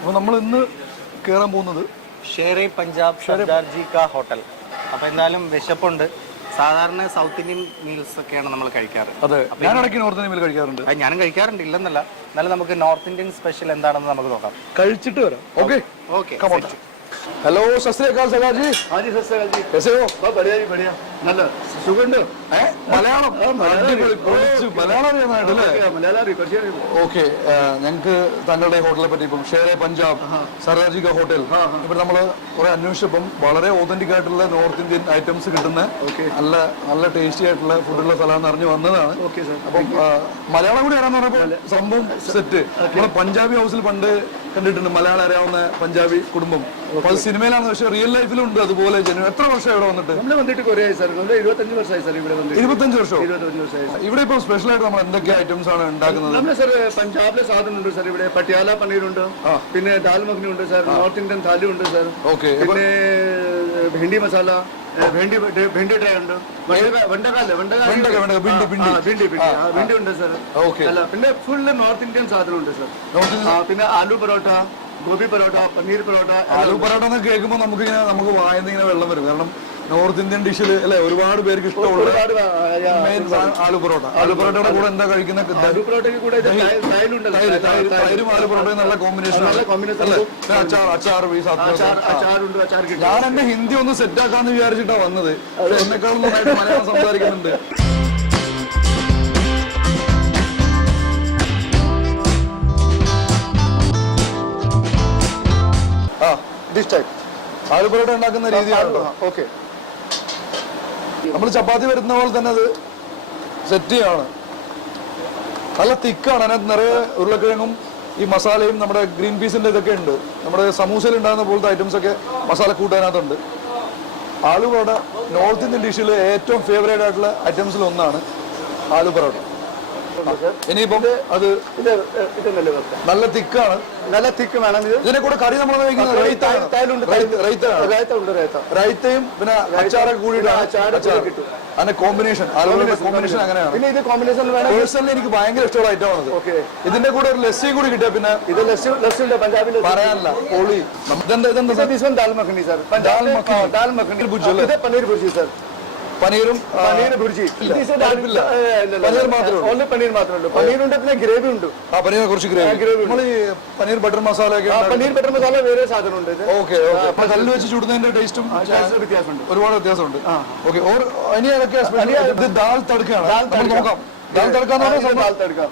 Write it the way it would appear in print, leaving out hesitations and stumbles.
അപ്പോൾ നമ്മൾ ഇന്ന് കയറാൻ പോകുന്നത് ഷേറെ പഞ്ചാബ് സർദാർജി കാ ഹോട്ടൽ. അപ്പോൾ എന്തായാലും വിശപ്പുണ്ട്. സാധാരണ സൗത്ത് ഇന്ത്യൻ മീൽസ് ഒക്കെയാണ് നമ്മൾ കഴിക്കാറ്. അതെ, ഞാൻ ഇടയ്ക്ക് നോർത്ത് ഇന്ത്യൻ മീൽ കഴിക്കാറുണ്ട്. ഞാനും കഴിക്കാറുണ്ട്, ഇല്ലെന്നല്ല. എന്നാലും നമുക്ക് നോർത്ത് ഇന്ത്യൻ സ്പെഷ്യൽ എന്താണെന്ന് നമുക്ക് നോക്കാം, കഴിച്ചിട്ട് വരാം. Okay okay. हेलो सत श्री अकाल सरदार जी। हाँ जी सत श्री अकाल जी। कैसे हो? बहुत बढ़िया जी, बढ़िया। നല്ല സുഖമുണ്ട്. മലയാളം ഓക്കെ. ഞങ്ങൾക്ക് താങ്കളുടെ ഹോട്ടലിനെ പറ്റി ഇപ്പം ഷേറെ പഞ്ചാബ് സർദാർജി കാ ഹോട്ടൽ ഇവിടെ നമ്മൾ കുറെ അന്വേഷിച്ചപ്പം വളരെ ഓതന്റിക് ആയിട്ടുള്ള നോർത്ത് ഇന്ത്യൻ ഐറ്റംസ് കിട്ടുന്ന നല്ല നല്ല ടേസ്റ്റി ആയിട്ടുള്ള ഫുഡുള്ള സ്ഥലം അറിഞ്ഞു വന്നതാണ്. അപ്പം മലയാളം കൂടി അറിയാന്ന് പറഞ്ഞപ്പോൾ സംഭവം സെറ്റ്. നമ്മളെ പഞ്ചാബി ഹൗസിൽ പണ്ട് കണ്ടിട്ടുണ്ട് മലയാളം അറിയാവുന്ന പഞ്ചാബി കുടുംബം. അത് സിനിമയിലാണ്, പക്ഷെ റിയൽ ലൈഫിലും ഉണ്ട് അതുപോലെ. എത്ര വർഷം ഇവിടെ വന്നിട്ട്? നമ്മൾ വന്നിട്ട് കുറേ ആയി സാർ. നമ്മൾ 25 വർഷമായി സാർ ഇവിടെ വന്നിട്ട്. 25 വർഷം. 25 വർഷമായി. ഇവിടെ ഇപ്പൊ സ്പെഷ്യൽ ആയിട്ട് നമ്മൾ എന്തൊക്കെ ഐറ്റംസ് ആണ് ഉണ്ടാക്കുന്നത്? നമ്മൾ സാർ പഞ്ചാബിലെ സാധനം ഉണ്ട് സാർ. ഇവിടെ പട്ടിയാല പനീറുണ്ട്, പിന്നെ ദാൽ മഖ്നി ഉണ്ട് സാർ, നോർത്ത് ഇന്ത്യൻ താലി ഉണ്ട് സാർ. ഓക്കെ. പിന്നെ ഭിണ്ടി മസാല, ഭിണ്ടി ഡ്രൈ ഉണ്ട്, ഭിണ്ടി ഉണ്ട് സാർ. അല്ല പിന്നെ ഫുള്ള് നോർത്ത് ഇന്ത്യൻ സാധനം ഉണ്ട് സാർ. പിന്നെ ആലു പൊറോട്ട, ഗോബി പൊറോട്ട, പനീർ പൊറോട്ട. ആലു പൊറോട്ട എന്ന് കേൾക്കുമ്പോൾ നമുക്ക് വായന്നിങ്ങനെ വെള്ളം വരും. കാരണം നോർത്ത് ഇന്ത്യൻ ഡിഷിൽ അല്ലെ ഒരുപാട് പേർക്ക് ഇഷ്ടമുള്ള ആലു പൊറോട്ട. ആലു പൊറോട്ടയുടെ കൂടെ എന്താ കഴിക്കുന്ന? ആലു പൊറോട്ടയ്ക്ക് കൂടെ തൈരും ആലു പൊറോട്ടയും നല്ല കോമ്പിനേഷൻ. അച്ചാർ ഞാൻ എന്റെ ഹിന്ദി ഒന്ന് സെറ്റ് ആക്കാന്ന് വിചാരിച്ചിട്ടാ വന്നത്. എന്നെക്കാളും നന്നായിട്ട് മലയാളം സംസാരിക്കുന്നുണ്ട്. ആലു പൊറോട്ട ഉണ്ടാക്കുന്ന രീതിയാണല്ലോ. ഓക്കെ. നമ്മൾ ചപ്പാത്തി വരുന്ന പോലെ തന്നെ അത് സെറ്റ് ചെയ്യാണ്. നല്ല തിക്കാണ്. അതിനകത്ത് നിറയെ ഉരുളക്കിഴങ്ങും ഈ മസാലയും നമ്മുടെ ഗ്രീൻ പീസിന്റെ ഇതൊക്കെ ഉണ്ട്. നമ്മുടെ സമൂസയിൽ ഉണ്ടാകുന്ന പോലത്തെ ഐറ്റംസ് ഒക്കെ മസാല കൂട്ടാനകത്തുണ്ട്. ആലു പൊറോട്ട നോർത്ത് ഇന്ത്യൻ ഡിഷിൽ ഏറ്റവും ഫേവറേറ്റ് ആയിട്ടുള്ള ഐറ്റംസിൽ ഒന്നാണ് ആലു പൊറോട്ട. ഇനിയിപ്പം അത് നല്ല തിക്കാണ്. നല്ല തിക്ക് വേണം. ഇതിനെ കൂടെ കറി നമ്മൾ റൈത്തയും പിന്നെ അച്ചാറൊക്കെ കൂടിയിട്ടാണ് കിട്ടും. അതിന്റെ കോമ്പിനേഷൻ കോമ്പിനേഷൻ അങ്ങനെയാണ്. പിന്നെ ഇത് കോമ്പിനേഷൻ പേഴ്സണലി എനിക്ക് ഭയങ്കര ഇഷ്ടമുള്ള ഐറ്റമാണത്. ഇതിന്റെ കൂടെ ഒരു ലസ്സി കൂടി കിട്ടിയ പിന്നെ ഇത് ലസ്സി ഉണ്ട് പഞ്ചാബിൽ പറയാനില്ല. പൊളി. ദാൽ മഖ്നി സാർ. ദാൽ മഖ്നി ഭുജി, പനീർ ഭുജി സാർ. പനീറും പനീർ ഭുർജി. പനീർ മാത്രമേ ഓൺലി പനീർ മാത്രമേ ഉള്ളൂ. പനീറുണ്ട്, പിന്നെ ഗ്രേവി ഉണ്ട്. പനീർ കുറച്ച് ഗ്രേവി. നമ്മൾ ഈ പനീർ ബട്ടർ മസാല ഒക്കെ പനീർ ബട്ടർ മസാല വേറെ സാധനം ഉണ്ട്. ഓക്കെ. കല്ല് വെച്ച് ചുടുന്നതിന്റെ ടേസ്റ്റും വ്യത്യാസമുണ്ട്, ഒരുപാട് വ്യത്യാസമുണ്ട്. ഓക്കെ. ഇനി ഏതൊക്കെ? ഇത് ദാൽ തടുക്കാണ്. നോക്കാം. ദാൽ തടുക്കാന്ന് പറഞ്ഞാൽ ദാൽ തടുക്കാം.